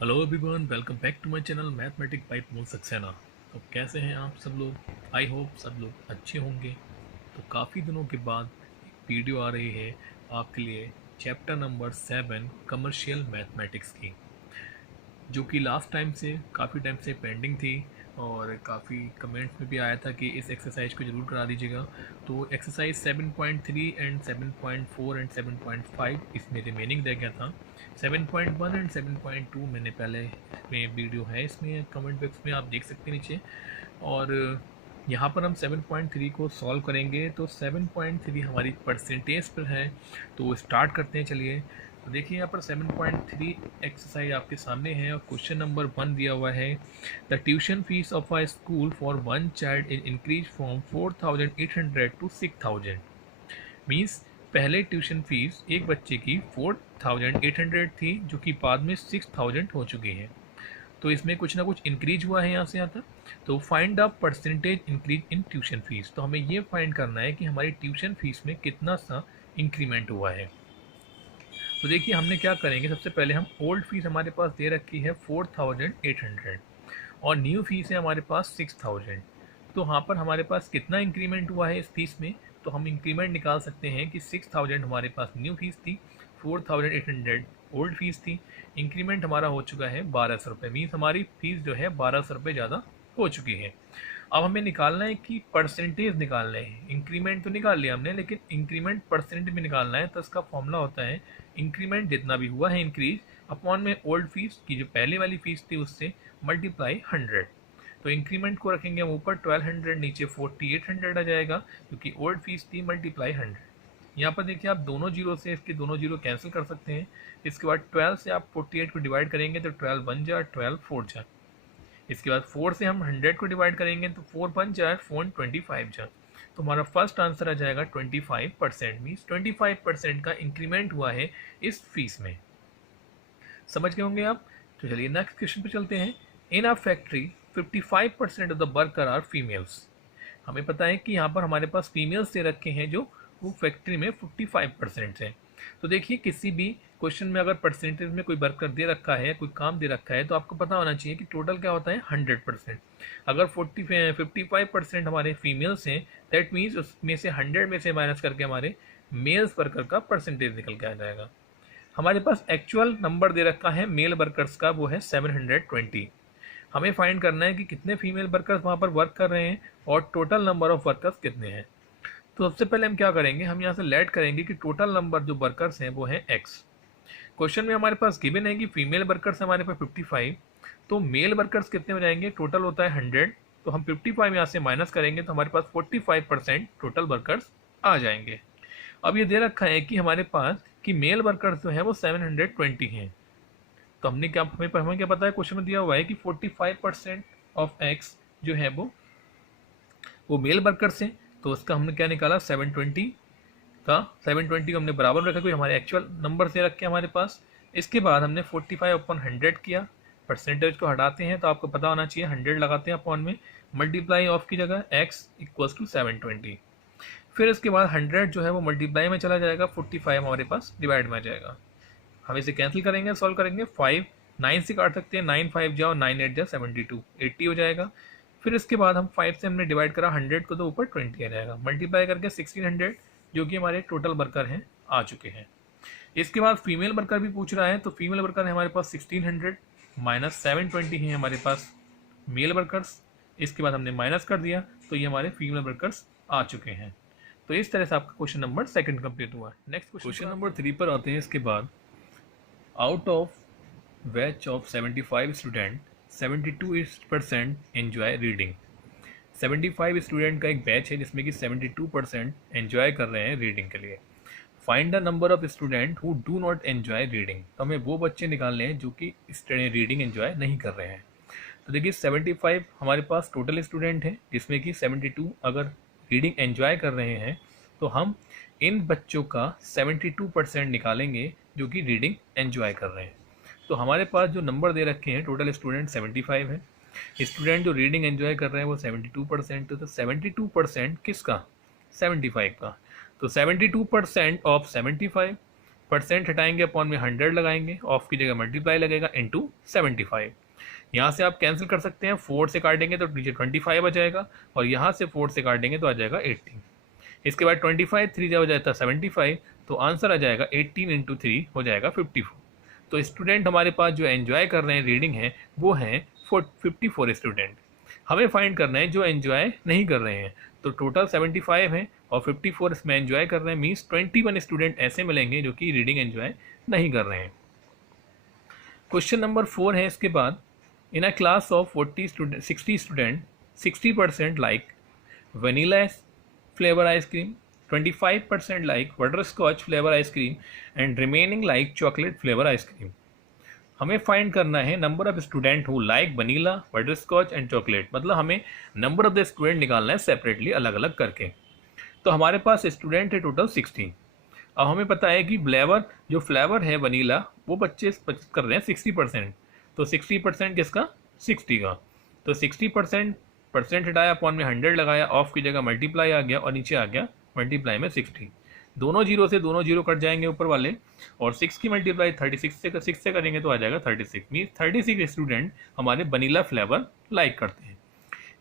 Hello everyone, welcome back to my channel mathematic by Mol Saxena. तो कैसे हैं आप सब लोग? आई होप सब लोग अच्छे होंगे। तो काफ़ी दिनों के बाद एक वीडियो आ रही है आपके लिए, चैप्टर नंबर 7 कमर्शियल मैथमेटिक्स की, जो कि लास्ट टाइम से काफ़ी टाइम से पेंडिंग थी और काफ़ी कमेंट्स में भी आया था कि इस एक्सरसाइज को ज़रूर करा दीजिएगा। तो एक्सरसाइज 7.3 एंड 7.4 एंड 7.5 इसमें रिमेनिंग रह गया था। 7.1 एंड 7.2 मैंने पहले इसमें वीडियो है, इसमें कमेंट बॉक्स में आप देख सकते हैं नीचे। और यहाँ पर हम 7.3 को सॉल्व करेंगे। तो 7.3 हमारी परसेंटेज पर है, तो स्टार्ट करते हैं। चलिए, तो देखिए यहाँ पर 7.3 एक्सरसाइज आपके सामने है और क्वेश्चन नंबर 1 दिया हुआ है। The tuition fee of a school for one child is increase from 4,800 to 6,000। Means पहले ट्यूशन फीस एक बच्चे की 4,800 थी, जो कि बाद में 6,000 हो चुकी है। तो इसमें कुछ ना कुछ इंक्रीज हुआ है यहाँ से यहाँ तक। तो find the percentage increase in tuition fees. तो हमें ये फाइंड करना है कि हमारी ट्यूशन फीस में कितना सा इंक्रीमेंट हुआ है। तो देखिए हमने क्या करेंगे, सबसे पहले हम ओल्ड फीस हमारे पास दे रखी है 4,800 और न्यू फीस है हमारे पास 6,000। तो यहाँ पर हमारे पास कितना इंक्रीमेंट हुआ है इस फीस में, तो हम इंक्रीमेंट निकाल सकते हैं कि 6,000 हमारे पास न्यू फीस थी, 4,800 ओल्ड फीस थी। इंक्रीमेंट हमारा हो चुका है 1,200 रुपये, मीन्स हमारी फीस जो है 1,200 रुपये ज़्यादा हो चुकी है। अब हमें निकालना है कि परसेंटेज निकालना है। इंक्रीमेंट तो निकाल लिया हमने, लेकिन इंक्रीमेंट परसेंट में निकालना है। तो इसका फॉर्मूला होता है इंक्रीमेंट जितना भी हुआ है इंक्रीज अपॉन में ओल्ड फीस की जो पहले वाली फीस थी उससे मल्टीप्लाई 100। तो इंक्रीमेंट को रखेंगे हम ऊपर 1200, नीचे 4800 आ जाएगा, क्योंकि ओल्ड फीस थी मल्टीप्लाई 100। यहाँ पर देखिए आप दोनों जीरो से इसके दोनों जीरो कैंसिल कर सकते हैं। इसके बाद 12 से आप 48 को डिवाइड करेंगे तो 12 बन जाए, 12 4 जा। इसके बाद 4 से हम 100 को डिवाइड करेंगे तो 4 बन जाए, 425 जा। तो हमारा फर्स्ट आंसर आ जाएगा 25%। मीन्स 25% का इंक्रीमेंट हुआ है इस फीस में। समझ गए होंगे आप? तो चलिए नेक्स्ट क्वेश्चन पे चलते हैं। In a factory 55% of the worker are females. हमें पता है कि यहाँ पर हमारे पास फीमेल्स दे रखे हैं जो वो फैक्ट्री में 55% है। तो देखिए किसी भी क्वेश्चन में अगर परसेंटेज में कोई वर्कर दे रखा है, कोई काम दे रखा है, तो आपको पता होना चाहिए कि टोटल क्या होता है 100%। अगर 55% हमारे फीमेल्स हैं, दैट मीन्स उसमें से 100 में से माइनस करके हमारे मेल्स वर्कर का परसेंटेज निकल के आ जाएगा। हमारे पास एक्चुअल नंबर दे रखा है मेल वर्कर्स का, वो है 720। हमें फाइंड करना है कि कितने फीमेल वर्कर्स वहाँ पर वर्क कर रहे हैं और टोटल नंबर ऑफ वर्कर्स कितने हैं। तो सबसे पहले हम क्या करेंगे, हम यहाँ से लेट करेंगे कि टोटल नंबर जो वर्कर्स हैं वो है एक्स। क्वेश्चन में हमारे पास गिवन है कि फीमेल वर्कर्स हमारे पास 55, तो मेल वर्कर्स कितने हो जाएंगे, टोटल होता है 100। तो हम 55 यहाँ से माइनस करेंगे तो हमारे पास 45% टोटल वर्कर्स आ जाएंगे। अब ये दे रखा है कि हमारे पास कि मेल वर्कर्स जो है वो 720 हैं। तो हमने क्या हमें क्या पता है, क्वेश्चन में दिया हुआ है कि 45% ऑफ एक्स जो है वो मेल वर्कर्स हैं। तो उसका हमने क्या निकाला, 720 का 720 को हमने बराबर रखा, कोई हमारे एक्चुअल नंबर से रखे हमारे पास। इसके बाद हमने 45 अपॉन 100 किया, परसेंटेज को हटाते हैं तो आपको पता होना चाहिए 100 लगाते हैं अपॉन में, मल्टीप्लाई ऑफ की जगह एक्स इक्वल्स टू 720। फिर इसके बाद 100 जो है वो मल्टीप्लाई में चला जाएगा, 45 हमारे पास डिवाइड में आ जाएगा। हम इसे कैंसिल करेंगे, सॉल्व करेंगे, 5 9 से काट सकते हैं, 9 5 जाओ, 9 8 जाओ 72, 80 हो जाएगा। फिर इसके बाद हम 5 से हमने डिवाइड करा 100 को, तो ऊपर 20 आ जाएगा, मल्टीप्लाई करके 1600 जो कि हमारे टोटल वर्कर हैं आ चुके हैं। इसके बाद फीमेल वर्कर भी पूछ रहा है, तो फीमेल वर्कर है हमारे पास 1600 माइनस 720 है हमारे पास मेल वर्कर्स। इसके बाद हमने माइनस कर दिया तो ये हमारे फीमेल वर्कर्स आ चुके हैं। तो इस तरह से आपका क्वेश्चन नंबर 2 कंप्लीट हुआ। नेक्स्ट क्वेश्चन नंबर 3 पर आते हैं। इसके बाद out of batch of 75 student 72% enjoy reading. 75 student का एक बैच है जिसमें कि 72% एंजॉय कर रहे हैं रीडिंग के लिए। Find the number of student who do not enjoy reading. तो हमें वो बच्चे निकालने हैं जो कि रीडिंग एंजॉय नहीं कर रहे हैं। तो देखिए 75 हमारे पास टोटल स्टूडेंट हैं, जिसमें कि 72 अगर रीडिंग एंजॉय कर रहे हैं, तो हम इन बच्चों का 72% निकालेंगे जो कि रीडिंग एंजॉय कर रहे हैं। तो हमारे पास जो नंबर दे रखे हैं टोटल स्टूडेंट 75 है, स्टूडेंट जो रीडिंग एंजॉय कर रहे हैं वो 72%। तो 72% किसका, 75 का। तो 72% ऑफ 75 परसेंट हटाएंगे, अपॉन में 100 लगाएंगे, ऑफ की जगह मल्टीप्लाई लगेगा, इंटू 75। यहाँ से आप कैंसिल कर सकते हैं, 4 से काटेंगे तो नीचे 25 आ जाएगा, और यहाँ से 4 से काटेंगे तो आ जाएगा 18। इसके बाद 25 3 हो जाता है 75, तो आंसर आ जाएगा 18 इंटू 3 हो जाएगा 54। तो स्टूडेंट हमारे पास जो एंजॉय कर रहे हैं रीडिंग है वो हैं 54 स्टूडेंट। हमें फाइंड करना है जो एंजॉय नहीं कर रहे हैं, तो टोटल 75 है और 54 इसमें एंजॉय कर रहे हैं, मीन्स 21 स्टूडेंट ऐसे मिलेंगे जो कि रीडिंग एंजॉय नहीं कर रहे हैं। क्वेश्चन नंबर 4 है इसके बाद, in a class of 60 student 60% like vanilla flavour ice cream, 25% like butterscotch flavour ice cream and remaining like chocolate flavour ice cream. हमें फाइंड करना है number of student who like vanilla butterscotch and chocolate, मतलब हमें number of the student निकालना है separately, अलग अलग करके। तो हमारे पास स्टूडेंट है टोटल 60। अब हमें पता है कि जो फ्लेवर है वनीला वो बच्चे कर रहे हैं 60%, तो 60% किसका, 60 का। तो 60% हटाया, अपॉन में 100 लगाया, ऑफ की जगह मल्टीप्लाई आ गया और नीचे आ गया मल्टीप्लाई में 60। दोनों जीरो से दोनों जीरो कट जाएंगे ऊपर वाले, और 6 की मल्टीप्लाई 6 से करेंगे तो आ जाएगा 36। मीन्स 36 स्टूडेंट हमारे वनीला फ्लेवर लाइक करते हैं।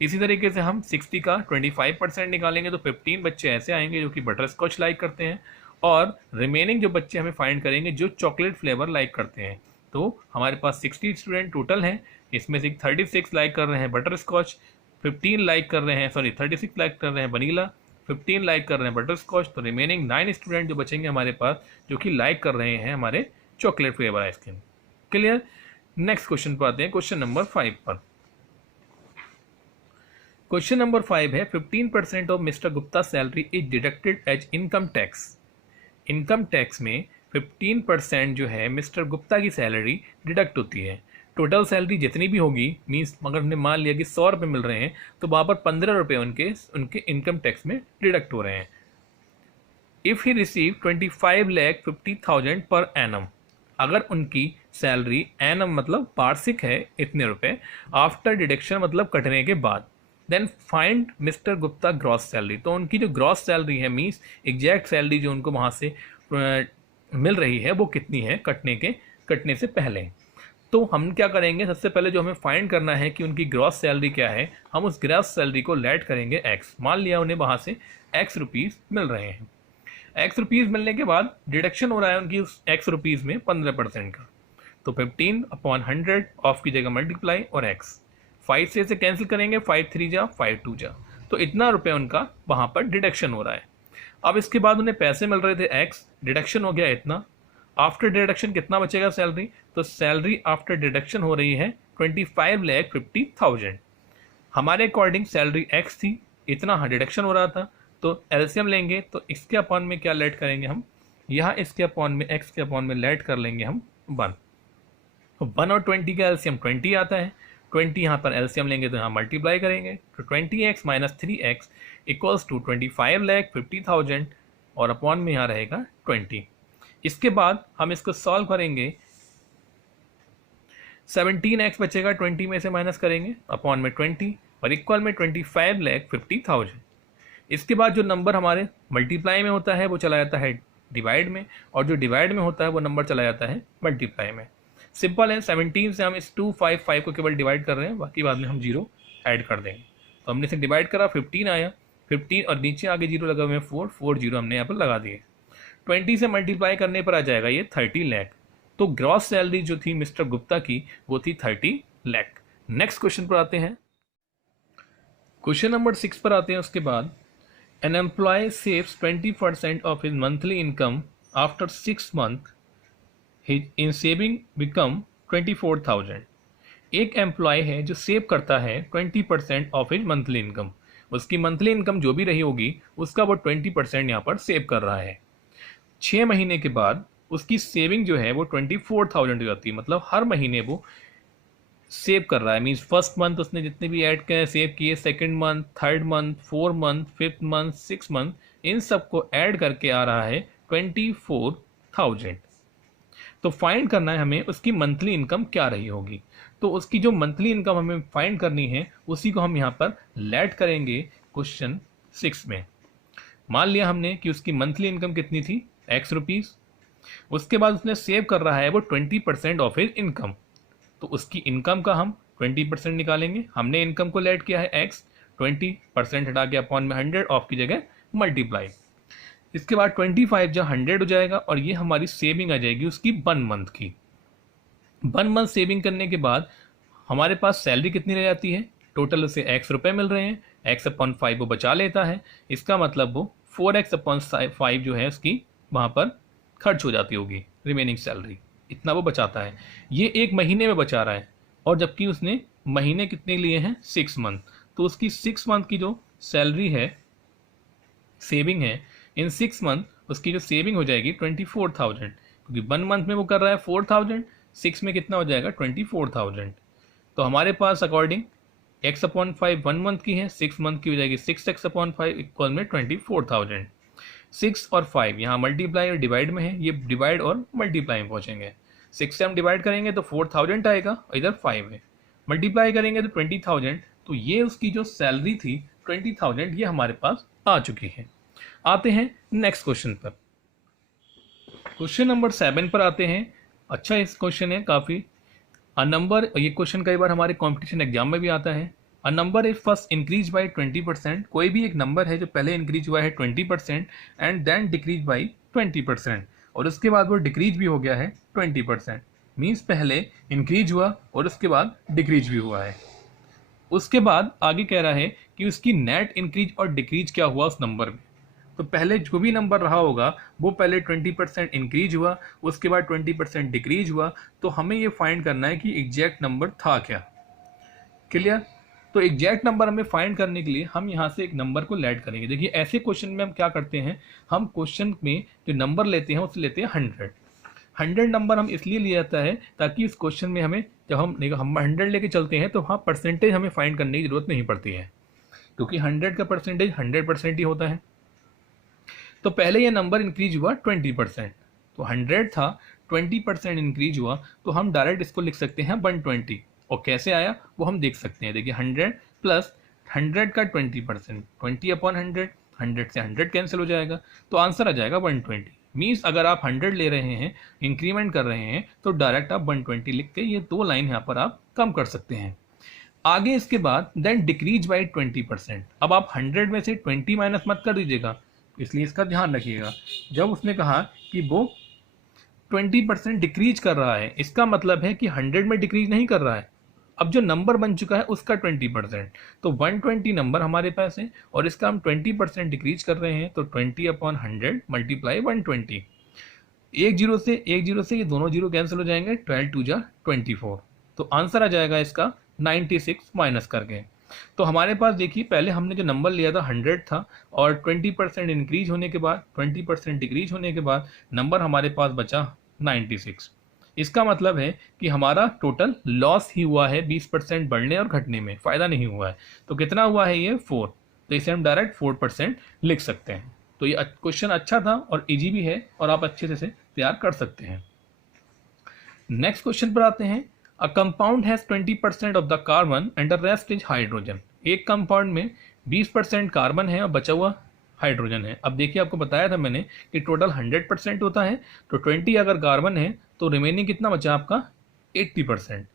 इसी तरीके से हम 60 का 25% निकालेंगे तो 15 बच्चे ऐसे आएंगे जो कि बटर स्कॉच लाइक करते हैं, और रिमेनिंग जो बच्चे हमें फाइंड करेंगे जो चॉकलेट फ्लेवर लाइक करते हैं। तो हमारे पास 60 स्टूडेंट टोटल हैं, इसमें से 36 लाइक कर रहे हैं बटर स्कॉच, 15 लाइक कर रहे हैं 36 लाइक कर रहे हैं वनीला, 15 लाइक कर रहे हैं बटर स्कॉच, तो रिमेनिंग 9 स्टूडेंट जो बचेंगे हमारे पास जो कि लाइक कर रहे हैं हमारे chocolate flavour ice cream. Clear. Next question पर आते हैं, क्वेश्चन नंबर 5 पर। क्वेश्चन नंबर 5 है 15% of mister Gupta salary is deducted as income tax. Income tax में 15% जो है मिस्टर गुप्ता की सैलरी डिडक्ट होती है। टोटल सैलरी जितनी भी होगी, मीन्स अगर हमने मान लिया कि 100 रुपये मिल रहे हैं तो वहाँ पर 15 रुपये उनके इनकम टैक्स में डिडक्ट हो रहे हैं। If he receive 25,50,000 per annum, अगर उनकी सैलरी एनम मतलब वार्षिक है इतने रुपए, आफ्टर डिडक्शन मतलब कटने के बाद, then find mister Gupta gross salary. तो उनकी जो ग्रॉस सैलरी है, मीन्स एग्जैक्ट सैलरी जो उनको वहाँ से मिल रही है वो कितनी है कटने से पहले। तो हम क्या करेंगे, सबसे पहले जो हमें फाइंड करना है कि उनकी ग्रॉस सैलरी क्या है, हम उस ग्रॉस सैलरी को लेट करेंगे एक्स। मान लिया उन्हें वहाँ से एक्स रुपीज़ मिल रहे हैं, एक्स रुपीज़ मिलने के बाद डिडक्शन हो रहा है उनकी उस एक्स रुपीज़ में 15% का, तो 15/100, ऑफ की जगह मल्टीप्लाई और एक्स। 5 से कैंसिल करेंगे, 5 3 जा 5 2 जा, तो इतना रुपये उनका वहाँ पर डिडक्शन हो रहा है। अब इसके बाद उन्हें पैसे मिल रहे थे एक्स, डिडक्शन हो गया इतना, आफ्टर डिडक्शन कितना बचेगा सैलरी, तो सैलरी आफ्टर डिडक्शन हो रही है 25,50,000। हमारे अकॉर्डिंग सैलरी एक्स थी, इतना डिडक्शन हो रहा था, तो एलसीएम लेंगे तो इसके अपॉन में क्या लेट करेंगे हम, यहाँ इसके अपॉन में एक्स के अपॉन में लेट कर लेंगे हम 1। तो 1 और 20 का एलसीएम 20 आता है, 20 यहाँ पर एलसीएम लेंगे तो यहाँ मल्टीप्लाई करेंगे, तो 20x - 3x इक्वल्स टू 25,50,000 और अपॉन में यहाँ रहेगा 20। इसके बाद हम इसको सॉल्व करेंगे, 17x बचेगा, 20 में से माइनस करेंगे, अपॉन में 20 और इक्वल में 25,50,000। इसके बाद जो नंबर हमारे मल्टीप्लाई में होता है वो चला जाता है डिवाइड में, और जो डिवाइड में होता है वो नंबर चला जाता है मल्टीप्लाई में। सिंपल है, 17 से हम इस 255 को केवल डिवाइड कर रहे हैं, बाकी बाद में हम जीरो ऐड कर देंगे। तो हमने इसे डिवाइड करा, 15 आया, 15 और नीचे आगे जीरो लगा हुए हैं 4 जीरो हमने यहाँ पर लगा दिए। 20 से मल्टीप्लाई करने पर आ जाएगा ये 30 लाख। तो ग्रॉस सैलरी जो थी मिस्टर गुप्ता की वो थी 30 लाख। नेक्स्ट क्वेश्चन पर आते हैं, क्वेश्चन नंबर 6 पर आते हैं। उसके बाद an employee saves 20% of his monthly income after 6 month, in saving become 24,000। एक एम्प्लॉय है जो सेव करता है 20% ऑफ हिज मंथली इनकम, उसकी मंथली इनकम जो भी रही होगी उसका वो 20% यहाँ पर सेव कर रहा है। 6 महीने के बाद उसकी सेविंग जो है वो 24,000 हो जाती है, मतलब हर महीने वो सेव कर रहा है। मीन्स फर्स्ट मंथ उसने जितने भी ऐड किए सेव किए, second month, third month, 4 month, 5th month, 6 month, इन सबको ऐड करके आ रहा है 24,000। तो फाइंड करना है हमें उसकी मंथली इनकम क्या रही होगी। तो उसकी जो मंथली इनकम हमें फाइंड करनी है उसी को हम यहाँ पर लेट करेंगे क्वेश्चन 6 में। मान लिया हमने कि उसकी मंथली इनकम कितनी थी, एक्स रुपीज़, उसके बाद उसने सेव कर रहा है वो 20% ऑफ हिज इनकम, तो उसकी इनकम का हम 20% निकालेंगे। हमने इनकम को लेट किया है एक्स, 20% हटा के अपॉन में 100 ऑफ की जगह मल्टीप्लाई। इसके बाद 25 जहाँ 100 हो जाएगा और ये हमारी सेविंग आ जाएगी उसकी 1 मंथ की। 1 मंथ सेविंग करने के बाद हमारे पास सैलरी कितनी रह जाती है, टोटल उसे एक्स रुपये मिल रहे हैं, एक्स अपॉन 5 वो बचा लेता है। इसका मतलब वो 4x अपॉन 5 जो है उसकी वहाँ पर खर्च हो जाती होगी, रिमेनिंग सैलरी इतना वो बचाता है। ये एक महीने में बचा रहा है, और जबकि उसने महीने कितने लिए हैं, 6 मंथ, तो उसकी 6 मंथ की जो सैलरी है, सेविंग है, इन 6 मंथ उसकी जो सेविंग हो जाएगी 24,000, क्योंकि 1 मंथ में वो कर रहा है 4,000, 6 में कितना हो जाएगा 24,000। तो हमारे पास अकॉर्डिंग x अपॉन 5 1 मंथ की है, 6 मंथ की हो जाएगी 6x अपॉन 5 इक्वल में 24,000। 6 और 5 यहाँ मल्टीप्लाई और डिवाइड में है, ये डिवाइड और मल्टीप्लाई में पहुँचेंगे। 6 से हम डिवाइड करेंगे तो 4,000 आएगा, इधर 5 है, मल्टीप्लाई करेंगे तो 20,000, तो ये उसकी जो सैलरी थी 20,000 ये हमारे पास आ चुकी है। आते हैं नेक्स्ट क्वेश्चन पर, क्वेश्चन नंबर 7 पर आते हैं। अच्छा इस क्वेश्चन है काफ़ी। अ नंबर, ये क्वेश्चन कई बार हमारे कॉम्पिटिशन एग्जाम में भी आता है। A number is first increase by 20%, कोई भी एक नंबर है जो पहले इंक्रीज हुआ है 20% एंड देन डिक्रीज बाई 20%, और उसके बाद वो डिक्रीज भी हो गया है 20%, मीन्स पहले इंक्रीज हुआ और उसके बाद डिक्रीज भी हुआ है। उसके बाद आगे कह रहा है कि उसकी नेट इंक्रीज और डिक्रीज क्या हुआ उस नंबर में। तो पहले जो भी नंबर रहा होगा वो पहले 20% इंक्रीज हुआ, उसके बाद 20% डिक्रीज हुआ, तो हमें ये फाइंड करना है कि एग्जैक्ट नंबर था क्या। क्लियर? तो एग्जैक्ट नंबर हमें फाइंड करने के लिए हम यहाँ से एक नंबर को लेट करेंगे। देखिए ऐसे क्वेश्चन में हम क्या करते हैं, हम क्वेश्चन में जो नंबर लेते हैं उसे लेते हैं 100 नंबर हम इसलिए लिया जाता है ताकि इस क्वेश्चन में हमें जब हम 100 लेके चलते हैं तो वहाँ परसेंटेज हमें फाइंड करने की जरूरत नहीं पड़ती है, क्योंकि 100 का परसेंटेज 100% ही होता है। तो पहले ये नंबर इंक्रीज हुआ 20%, तो 100 था, 20% इंक्रीज हुआ, तो हम डायरेक्ट इसको लिख सकते हैं 120, और कैसे आया वो हम देख सकते हैं। देखिए 100 प्लस 100 का 20%, 20 अपॉन 100, 100 से 100 कैंसिल हो जाएगा, तो आंसर आ जाएगा 120। मीन्स अगर आप 100 ले रहे हैं, इंक्रीमेंट कर रहे हैं, तो डायरेक्ट आप 120 लिख के ये 2 लाइन यहाँ पर आप कम कर सकते हैं। आगे इसके बाद देन डिक्रीज बाई 20%, अब आप 100 में से 20 माइनस मत कर दीजिएगा, इसलिए इसका ध्यान रखिएगा। जब उसने कहा कि वो 20% डिक्रीज कर रहा है, इसका मतलब है कि 100 में डिक्रीज नहीं कर रहा है, अब जो नंबर बन चुका है उसका 20%, तो 120 नंबर हमारे पास है और इसका हम 20% डिक्रीज कर रहे हैं, तो 20 अपॉन 100 मल्टीप्लाई 120। एक जीरो से ये दोनों जीरो कैंसिल हो जाएंगे, 12 टू जा 24, तो आंसर आ जाएगा इसका 96 माइनस करके। तो हमारे पास देखिए पहले हमने जो नंबर लिया था 100 था, और 20% इंक्रीज होने के बाद 20% डिक्रीज होने के बाद नंबर हमारे पास बचा 96। इसका मतलब है कि हमारा टोटल लॉस ही हुआ है 20% बढ़ने और घटने में, फ़ायदा नहीं हुआ है। तो कितना हुआ है ये 4, तो इसे हम डायरेक्ट 4% लिख सकते हैं। तो ये क्वेश्चन अच्छा था और इजी भी है और आप अच्छे से तैयार कर सकते हैं। नेक्स्ट क्वेश्चन पर आते हैं। A compound has 20% of the carbon and the rest is hydrogen, एक कंपाउंड में 20% कार्बन है और बचा हुआ हाइड्रोजन है। अब देखिए आपको बताया था मैंने कि टोटल 100% होता है, तो 20 अगर कार्बन है तो रिमेनिंग कितना बचा आपका 80%।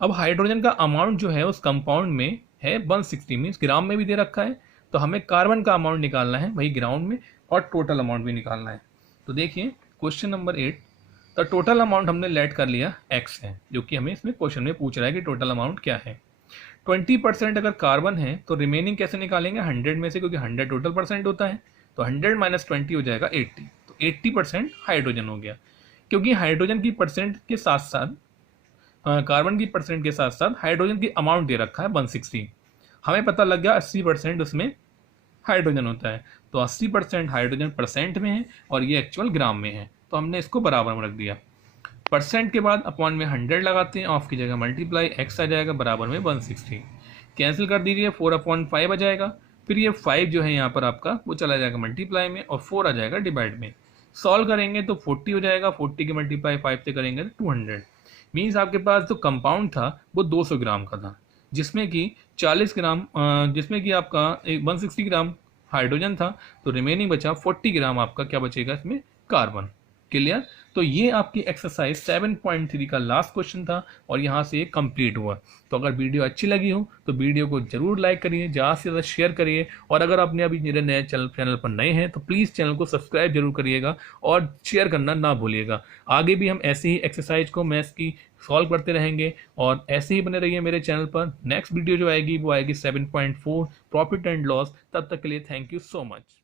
अब हाइड्रोजन का अमाउंट जो है उस कंपाउंड में है 160, मीन्स ग्राम में भी दे रखा है, तो हमें कार्बन का अमाउंट निकालना है वही ग्राउंड में और टोटल अमाउंट भी निकालना है। तो देखिए क्वेश्चन नंबर 8, तो टोटल अमाउंट हमने लेट कर लिया x है, जो कि हमें इसमें क्वेश्चन में पूछ रहा है कि टोटल अमाउंट क्या है। 20% अगर कार्बन है तो रिमेनिंग कैसे निकालेंगे 100 में से, क्योंकि 100 टोटल परसेंट होता है, तो 100 माइनस 20 हो जाएगा 80, तो 80% हाइड्रोजन हो गया। क्योंकि हाइड्रोजन की परसेंट के साथ साथ कार्बन की परसेंट के साथ साथ हाइड्रोजन की अमाउंट दे रखा है 160, हमें पता लग गया 80% उसमें हाइड्रोजन होता है, तो 80% हाइड्रोजन परसेंट में है और ये एक्चुअल ग्राम में है, तो हमने इसको बराबर में रख दिया। परसेंट के बाद अपॉन में 100 लगाते हैं, ऑफ की जगह मल्टीप्लाई, x आ जाएगा बराबर में 160, कैंसिल कर दीजिए, 4/5 आ जाएगा, फिर ये 5 जो है यहाँ पर आपका वो चला जाएगा मल्टीप्लाई में और 4 आ जाएगा डिवाइड में। सॉल्व करेंगे तो 40 हो जाएगा, 40 के मल्टीप्लाई 5 से करेंगे तो 200, मीन्स आपके पास जो कंपाउंड था वो 200 ग्राम का था, जिसमें कि 40 ग्राम जिसमें कि आपका 160 ग्राम हाइड्रोजन था, तो रिमेनिंग बचा 40 ग्राम आपका क्या बचेगा इसमें कार्बन। क्लियर। तो ये आपकी एक्सरसाइज 7.3 का लास्ट क्वेश्चन था और यहाँ से ये कंप्लीट हुआ। तो अगर वीडियो अच्छी लगी हो तो वीडियो को जरूर लाइक करिए, ज़्यादा से ज़्यादा शेयर करिए, और अगर आपने अभी मेरे नए चैनल पर नए हैं तो प्लीज़ चैनल को सब्सक्राइब जरूर करिएगा और शेयर करना ना भूलिएगा। आगे भी हम ऐसे ही एक्सरसाइज को मैथ्स की सॉल्व करते रहेंगे और ऐसे ही बने रहिए मेरे चैनल पर। नेक्स्ट वीडियो जो आएगी वो आएगी 7.4 प्रॉफिट एंड लॉस। तब तक के लिए थैंक यू सो मच।